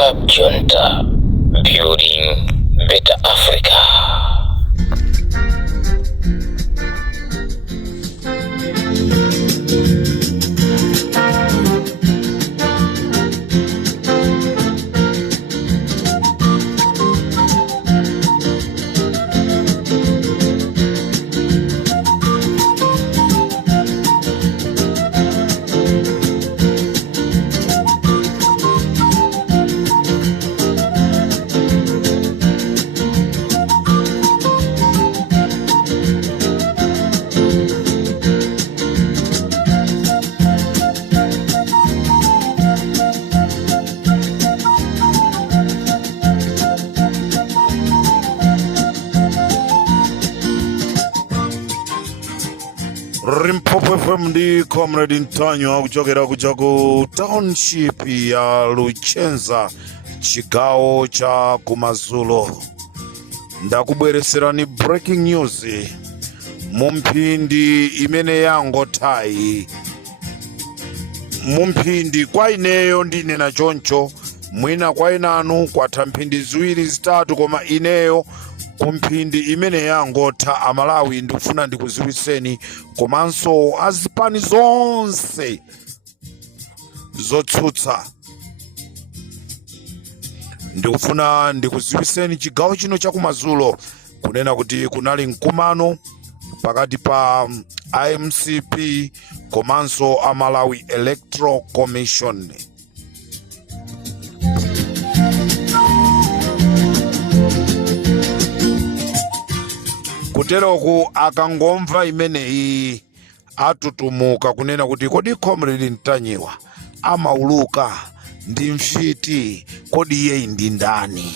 Club Junta, building better Africa. Limpopo FM ndi Comrade Mtanyiwa kuchokera ku township ya Luchenza, chigawo cha kumazulo. Ndakubwereserani breaking news mumphindi imene Wangotha. Mumphindi kwa ineyo ndinena choncho, mwina kwa inanu kwatha mphindi ziwiri zitatu, koma ineyo kumphindi imene Wangotha amalawi ndikufuna ndikuziwiseni, komanso azipani zonse zotsutsa. Ndikufuna ndikuziwiseni chigawo chino cha kumazulo kunena kuti kunali Mkumano pakati pa IMCP komanso Malawi Electoral Commission. Kuteroku akangomva imeneyi atutumuka kunena kuti kodi Comrade Mtanyiwa amauluka ndi mfiti, kodi iye ndi ndani?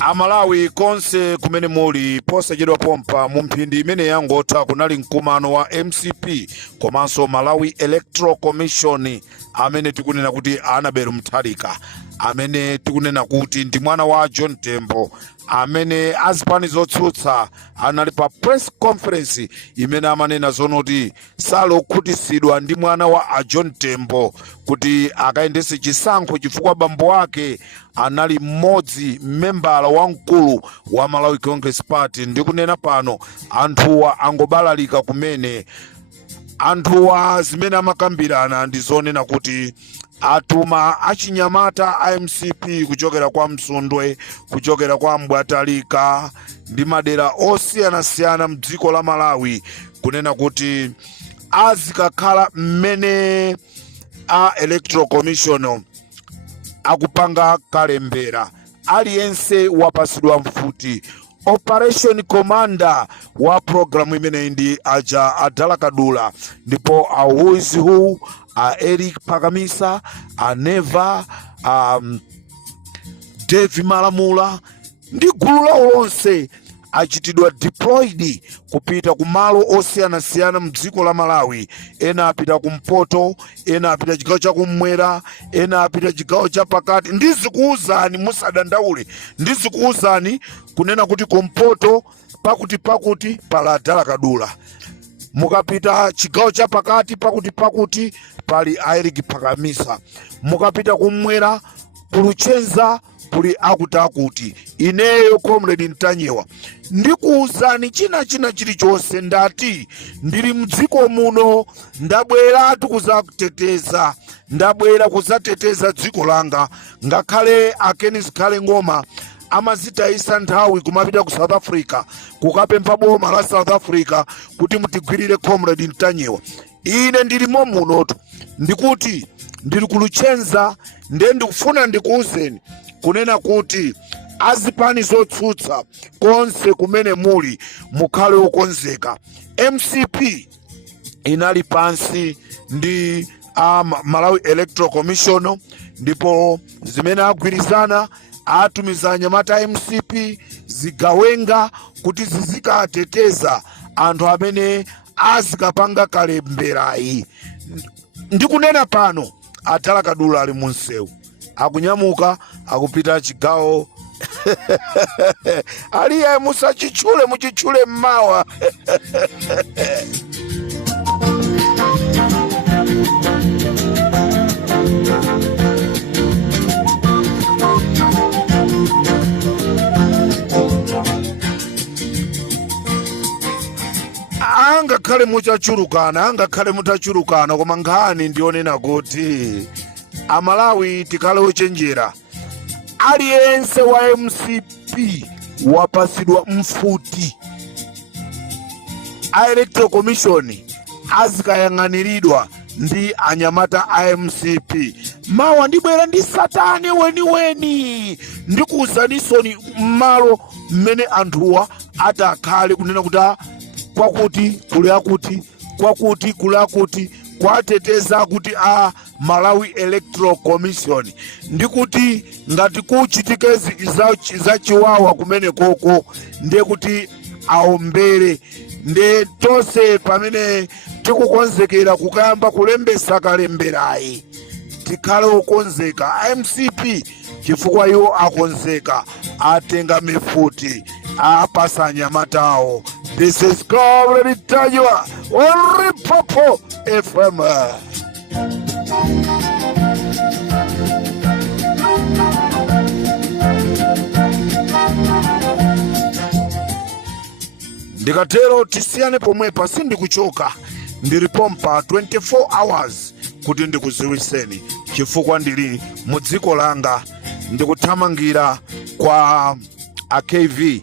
Amalawi konse kumene muli posachedwa pompa, mumphindi imene Wangotha kunali Mkumano wa MCP komanso Malawi Electoral Commission, amene tikunena kuti anabera mtharika, amene tikunena kuti ndi mwana wa John Tembo, amene azipani zotsutsa anali pa press conference imene amanena zonoti salokhutisidwa ndi mwana wa John Tembo kuti akayendese chisankho chifukwa bambo ake anali mmodzi membala wamkulu wa Malawi Congress Party. Ndikunena pano anthuwa angobalalika kumene, anthuwa zimene amakambirana ndi zonena kuti atuma achinyamata IMCP kuchokera kwa Msundwe, kuchokera kwa Mbwatalika ndi madera osiyanasiyana mdziko la Malawi, kunena kuti azikakhala mmene a Electoral Commission akupanga kalembera, aliyense wapasidwa mfuti. Operation Commander wa programu imene ndi aja Adala Kadula, ndipo a who is who, a Eric Pakamisa, a Neva, Devi Malamula ndi gulu lawo lonse achitidwa deployed kupita kumalo osiyanasiyana mdziko la Malawi. Ena apita kumpoto, ena apita chigawo cha kumwera, ena apita chigawo cha pakati. Ndizikuuzani musadandaule, ndizikuuzani kunena kuti kumpoto pakuti pala Adala Kadula, mukapita chigawo cha pakati pakuti pali Eric Pakamisa, mukapita kumwera kuluchenza kuli akuti. Ineyo Comrade Mtanyiwa ndikuuzani china chilichonse, ndati ndili mdziko muno, ndabweratu kuzateteza, ndabwera kuzateteza dziko langa. Ngakhale akeni zikhale ngoma amazitayisa nthawi kumapita ku South Africa kukapempha boma la South Africa kuti mutigwirire Comrade Mtanyiwa, ine ndilimo munotu, ndikuti ndili kuluchenza. Nde ndikufuna ndikuuzeni kunena kuti azipani zotsutsa konse kumene muli mukhale okonzeka. MCP inali pansi ndi Malawi Electoral Commission, ndipo zimene agwirizana atumiza anyamata MCP zigawenga kuti zizikateteza anthu amene azikapanga kalemberayi. Ndikunena pano Adala Kadula ali munsewu, akunyamuka akupita chigawo aliye musachichule muchichule mmawa. Angakhale mutachulukana koma nkhani ndionena kuti Amalawi tikhale ochenjera. Aliyense wa MCP wapasidwa mfuti. A Electoral Commission azikayang'aniridwa ndi anyamata a MCP. Mawa ndibwera ndi satani weni ndikuuzanisoni mmalo mmene anthuwa atakhale kunena kuti kwakuti kuli akuti, kwakuti kuli akuti, kwateteza kuti a Malawi Electoral Commission ndikuti ngati kuchitikezi za chiwawa kumene koko ndiye kuti aombere. Nde tonse pamene tikukonzekera kukayamba kulembesa kalemberayi tikhale okonzeka. MCP chifukwa iwo akonzeka atenga mifuti apasa anyamatawo. This is Comrade Mtanyiwa on Limpopo FM. Ndikatero tisiyane pomwepa sindikuchoka. Ndilipompa 24 hours kuti ndikuziwiseni chifukwa ndili mu dziko langa ndikuthamangira kwa AKV.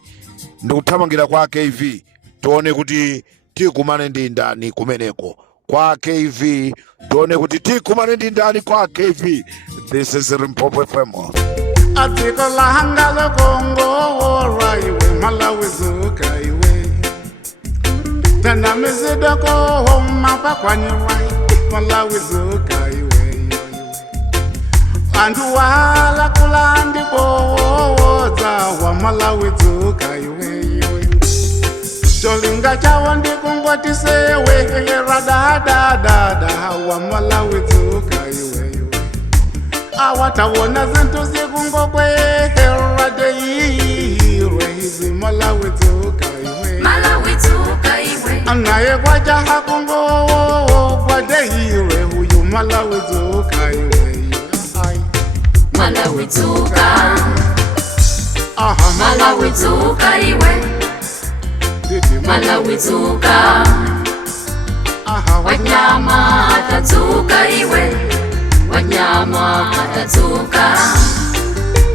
Tione kuti tikumane ndi ndani kumeneko kwa AKV. Tione kuti tikumane ndi ndani kwa AKV. This is Limpopo FM. Atiko langa lo Congo raiwe Malawi zuka iwe. Tana mizida ko homa pa kwani wai Malawi zuka iwe. Andu wala kulandi boza wa Malawi zuka iwe. Jolinga chawa ndi kungwati sewe radadadada wa Malawi zuka iwe. Awatawona zintu zikungokwe radeiwe hizi Malawi zuka iwe. Malawi zuka iwe. Anaye kwa jaha kungo kwa deiwe huyu Malawi zuka iwe. Malawi zuka. Malawi zuka iwe. Malawi zuka. Wanyama atazuka iwe. Wanyama atazuka.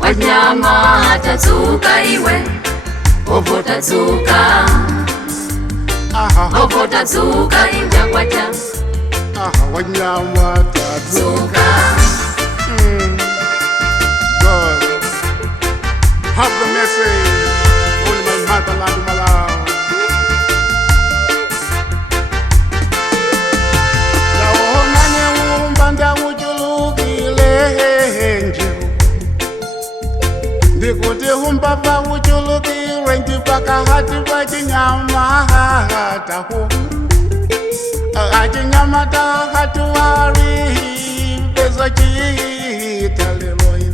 Wanyama atazuka iwe. Ovota zuka. Ovota zuka injangwaja. Wanyama atazuka. God, have the message. Only my motherland, Malawi. Ndikuti humbapa uchulukire ndipaka hati pa chinyama tahu. Achinyama tahatu wari bezo chita leloyi.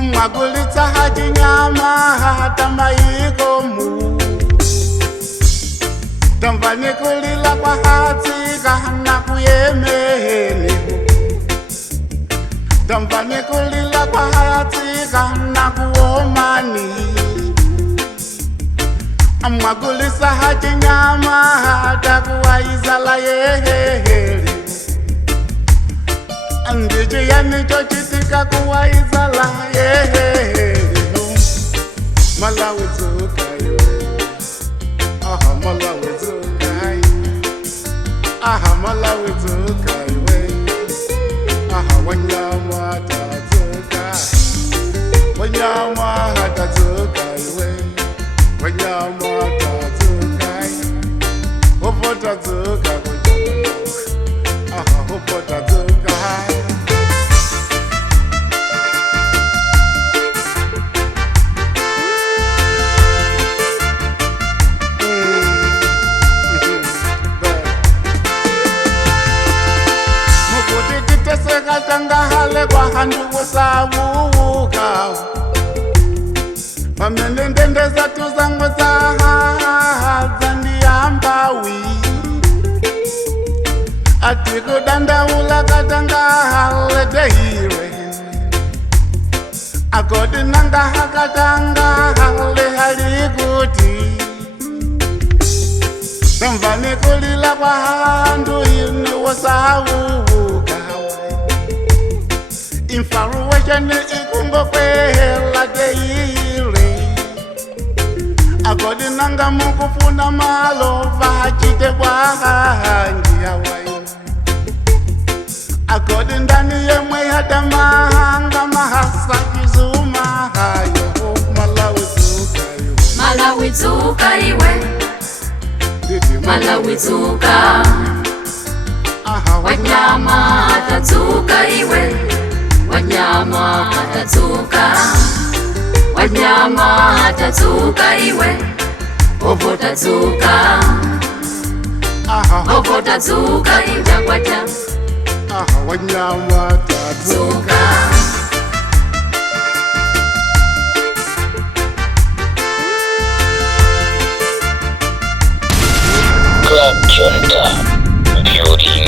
Mwagulitsa hachinyama tamaiko mu. Tamvani kulila kwa hati kahana kuyemeni. Tamvani kulila kwa hati kahana kuomani. Mwagulisa hachinyama takuwa izala yeheli. Ndiji yani chochitika kuwa izala yeheli. Malawi zuka iwe. Malawi zuka iwe. Malawi zuka iwe. Wanyama tazuka. Wanyama tazuka iwe. Wanyama tazuka iwe. Ovota zuka kujama. Ovota zuka. Tanga hale kwa handu wasabuka. pamene ndende zatu zangu zandiyambawi ati kudandaula katangahaledehire akodi nangahakatangahale halikuti mvani kulila kwa handu ini wasawuka infatuation ikungo kwehela deire akodi nanga mukufuna malova chite bwahangi awai akodi ndani yemwe hata mahanga mahasa kizuma hayo Malawi zuka iwe Malawi zuka wanyama atazuka iwe wanyama atazuka wanyama atazuka iwe ovota zuka ovota zuka injakwata wanyama atazuka Club Junta, building